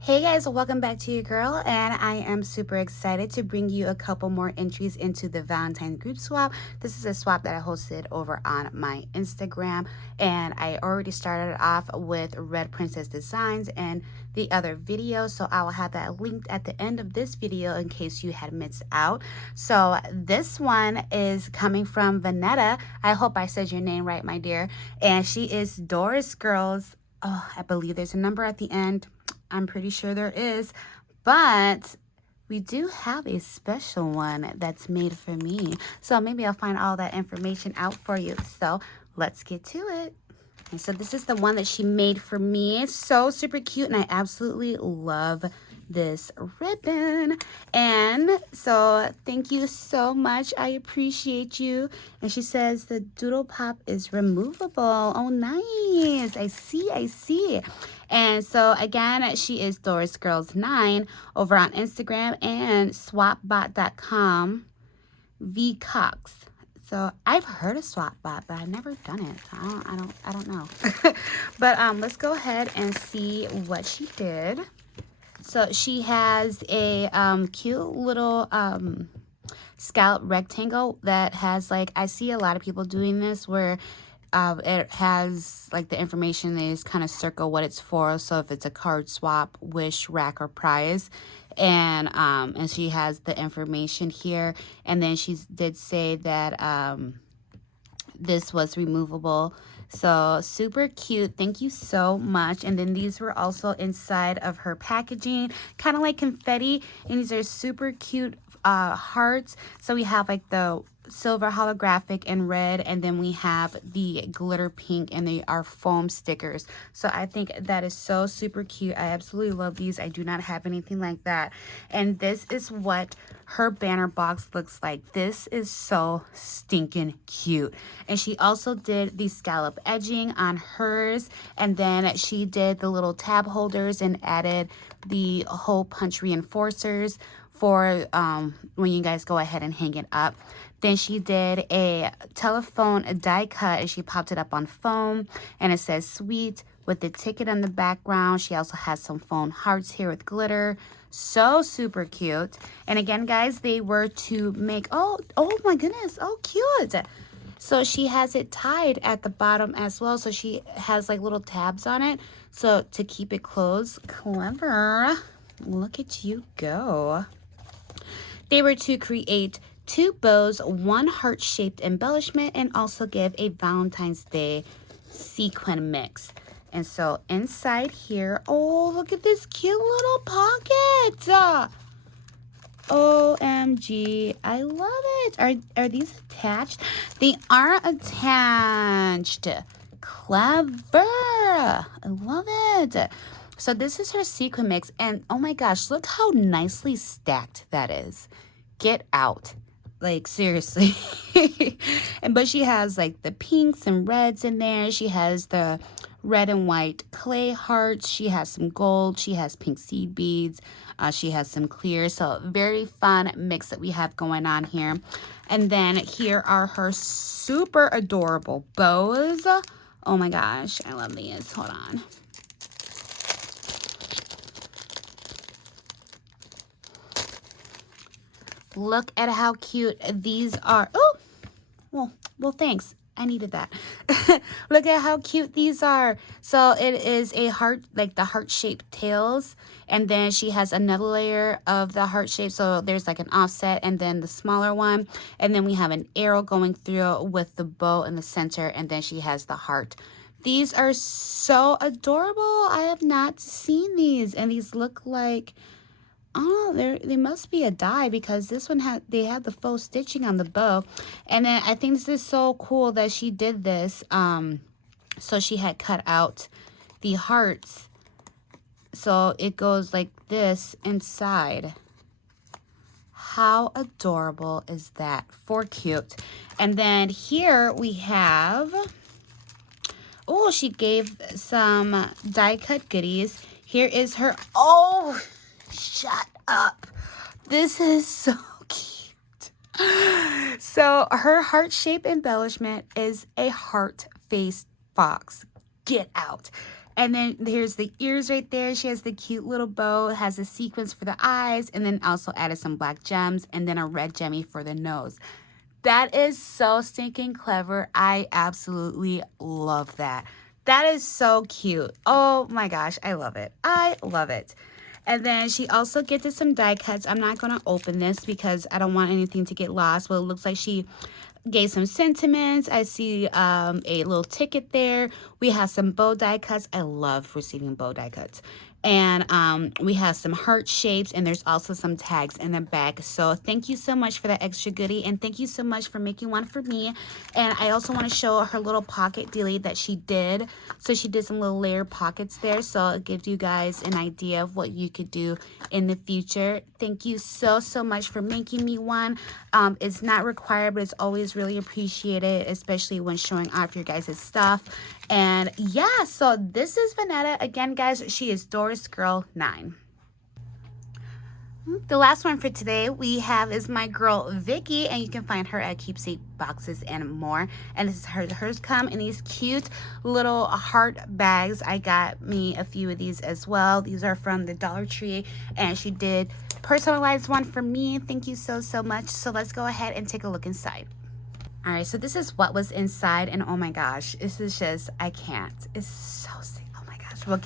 Hey guys, welcome back to your girl, and I am super excited to bring you a couple more entries into the Valentine group swap. This is a swap that I hosted over on my Instagram, and I already started off with Red Princess Designs and the other video, so I will have that linked at the end of this video in case you had missed out. So this one is coming from Vonetta. I hope I said your name right, my dear, and she is Doris Girls. Oh, I believe there's a number at the end. I'm pretty sure there is, but we do have a special one that's made for me. So maybe I'll find all that information out for you. So let's get to it. And so this is the one that she made for me. It's so super cute, and I absolutely love this ribbon. And so thank you so much. I appreciate you. And she says the doodle pop is removable. Oh, nice. I see. And so again, she is Doris Girls 9 over on Instagram and swapbot.com. V Cox. So I've heard of SwapBot, but I've never done it. I don't know. But let's go ahead and see what she did. So she has a cute little scallop rectangle that has, like, I see a lot of people doing this where it has like the information. They just kind of circle what it's for. So if it's a card swap, wish, rack, or prize, and she has the information here. And then she did say that this was removable. So super cute. Thank you so much. And then these were also inside of her packaging, kind of like confetti. And these are super cute hearts. So we have like the silver holographic and red, and then we have the glitter pink, and they are foam stickers. So I think that is so super cute. I absolutely love these. I do not have anything like that. And this is what her banner box looks like. This is so stinking cute. And she also did the scallop edging on hers, and then she did the little tab holders and added the hole punch reinforcers for when you guys go ahead and hang it up. Then she did a telephone die cut, and she popped it up on foam, and it says sweet with the ticket on the background. She also has some foam hearts here with glitter. So super cute. And again, guys, they were to make, oh my goodness, oh cute. So she has it tied at the bottom as well. So she has like little tabs on it, so to keep it closed. Clever. Look at you go. They were to create 2 bows, 1 heart-shaped embellishment, and also give a Valentine's Day sequin mix. And so inside here, oh, look at this cute little pocket. OMG, I love it. Are these attached? They are attached. Clever. I love it. So this is her sequin mix, and oh my gosh, look how nicely stacked that is. Get out. Like, seriously. But she has like the pinks and reds in there. She has the red and white clay hearts. She has some gold. She has pink seed beads. She has some clear. So very fun mix that we have going on here. And then here are her super adorable bows. Oh my gosh, I love these. Hold on. Look at how cute these are. Oh, well, thanks. I needed that. Look at how cute these are. So it is a heart, like the heart-shaped tails. And then she has another layer of the heart shape. So there's like an offset and then the smaller one. And then we have an arrow going through with the bow in the center. And then she has the heart. These are so adorable. I have not seen these. And these look like, oh, they must be a die, because this one they had the faux stitching on the bow. And then I think this is so cool that she did this. So she had cut out the hearts, so it goes like this inside. How adorable is that? For cute. And then here we have, oh, she gave some die cut goodies. Here is her, oh, shut up. This is so cute. So her heart-shaped embellishment is a heart-faced fox. Get out. And then here's the ears right there. She has the cute little bow, has a sequence for the eyes, and then also added some black gems and then a red gemmy for the nose. That is so stinking clever. I absolutely love that. That is so cute. Oh my gosh, I love it. I love it. And then she also gifted some die cuts. I'm not going to open this because I don't want anything to get lost. But it looks like she gave some sentiments. I see a little ticket there. We have some bow die cuts. I love receiving bow die cuts. And we have some heart shapes, and there's also some tags in the back. So thank you so much for that extra goodie, and thank you so much for making one for me. And I also want to show her little pocket dealie that she did. So she did some little layer pockets there, so it gives you guys an idea of what you could do in the future. Thank you so much for making me one. It's not required, but it's always really appreciated, especially when showing off your guys' stuff. And yeah, so this is Vonetta. Again, guys, she is Doris Girl 9. The last one for today we have is my girl Vickie, and you can find her at Keepsakeboxesandmore. And this is hers come in these cute little heart bags. I got me a few of these as well. These are from the Dollar Tree, and she did personalize one for me. Thank you so much. So let's go ahead and take a look inside. All right, so this is what was inside, and oh my gosh, this is just, I can't. It's so sick. Oh my gosh, we'll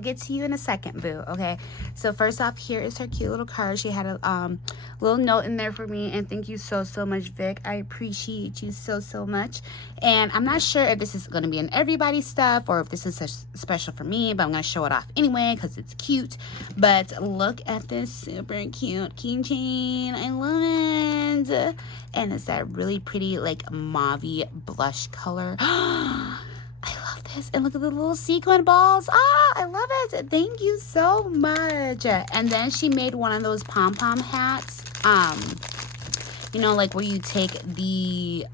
get to you in a second, boo. Okay, so first off, here is her cute little card. She had a little note in there for me, and thank you so much, Vic. I appreciate you so much. And I'm not sure if this is going to be in everybody's stuff or if this is special for me, but I'm going to show it off anyway because it's cute. But look at this super cute keychain. I love it. And it's that really pretty like mauve blush color. I love this. And look at the little sequin balls. I love it. Thank you so much. And then she made one of those pom-pom hats. You know, like where you take the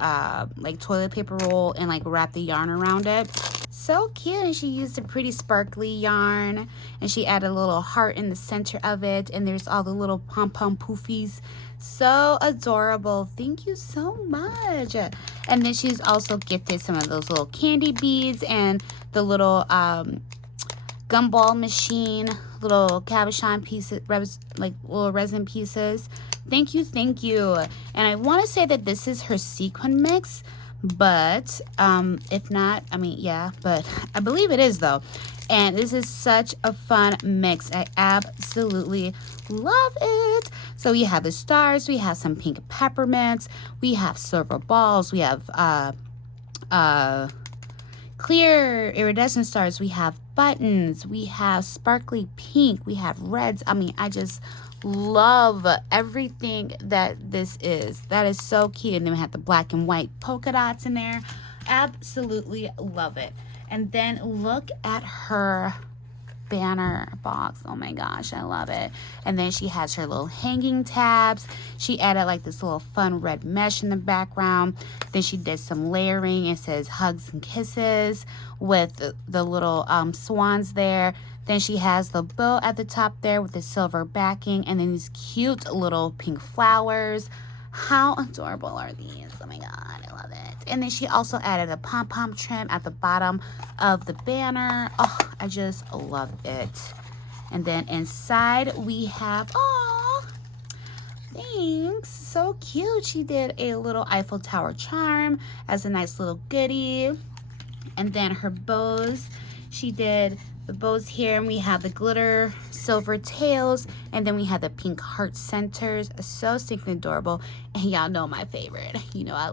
like toilet paper roll and like wrap the yarn around it. So cute. And she used a pretty sparkly yarn, and she added a little heart in the center of it, and there's all the little pom-pom poofies. So adorable. Thank you so much. And then she's also gifted some of those little candy beads and the little gumball machine, little cabochon pieces, like little resin pieces. Thank you. And I want to say that this is her sequin mix, but if not, I mean, yeah, but I believe it is though. And this is such a fun mix. I absolutely love it. So we have the stars, we have some pink peppermints, we have silver balls, we have clear iridescent stars, we have buttons, we have sparkly pink, we have reds. I mean, I just love everything that this is. That is so cute. And then we have the black and white polka dots in there. Absolutely love it. And then look at her banner box. Oh my gosh, I love it. And then she has her little hanging tabs. She added like this little fun red mesh in the background. Then she did some layering. It says hugs and kisses with the little swans there. Then she has the bow at the top there with the silver backing, and then these cute little pink flowers. How adorable are these? Oh my god, I love it. And then she also added a pom-pom trim at the bottom of the banner. Oh, I just love it. And then inside we have, oh, thanks, so cute. She did a little Eiffel Tower charm as a nice little goodie. And then her bows, she did the bows here, and we have the glitter silver tails, and then we have the pink heart centers. So stinking adorable. And y'all know my favorite. You know I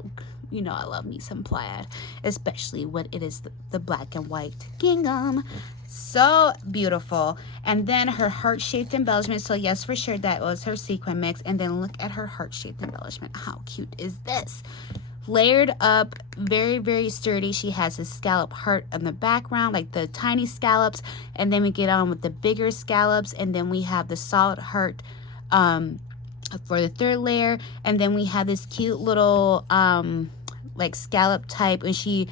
love me some plaid, especially when it is the black and white gingham. So beautiful. And then her heart-shaped embellishment. So yes, for sure, that was her sequin mix. And then look at her heart-shaped embellishment. How cute is this? Layered up, very sturdy. She has a scallop heart in the background, like the tiny scallops, and then we get on with the bigger scallops, and then we have the solid heart for the third layer, and then we have this cute little like scallop type, and she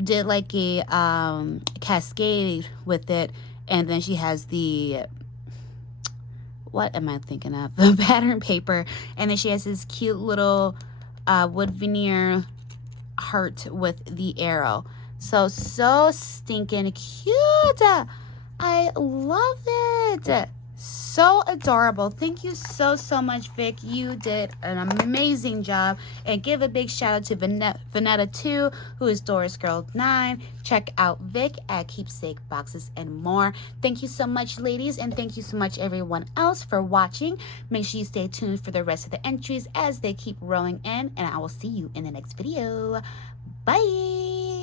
did like a cascade with it, and then she has the what am I thinking of? The pattern paper. And then she has this cute little wood veneer heart with the arrow. So stinking cute. I love it. So adorable. Thank you so much, Vic. You did an amazing job. And give a big shout out to Vonetta 2, who is Doris Girl 9. Check out Vic at Keepsake Boxes and More. Thank you so much, ladies, and thank you so much everyone else for watching. Make sure you stay tuned for the rest of the entries as they keep rolling in, and I will see you in the next video. Bye.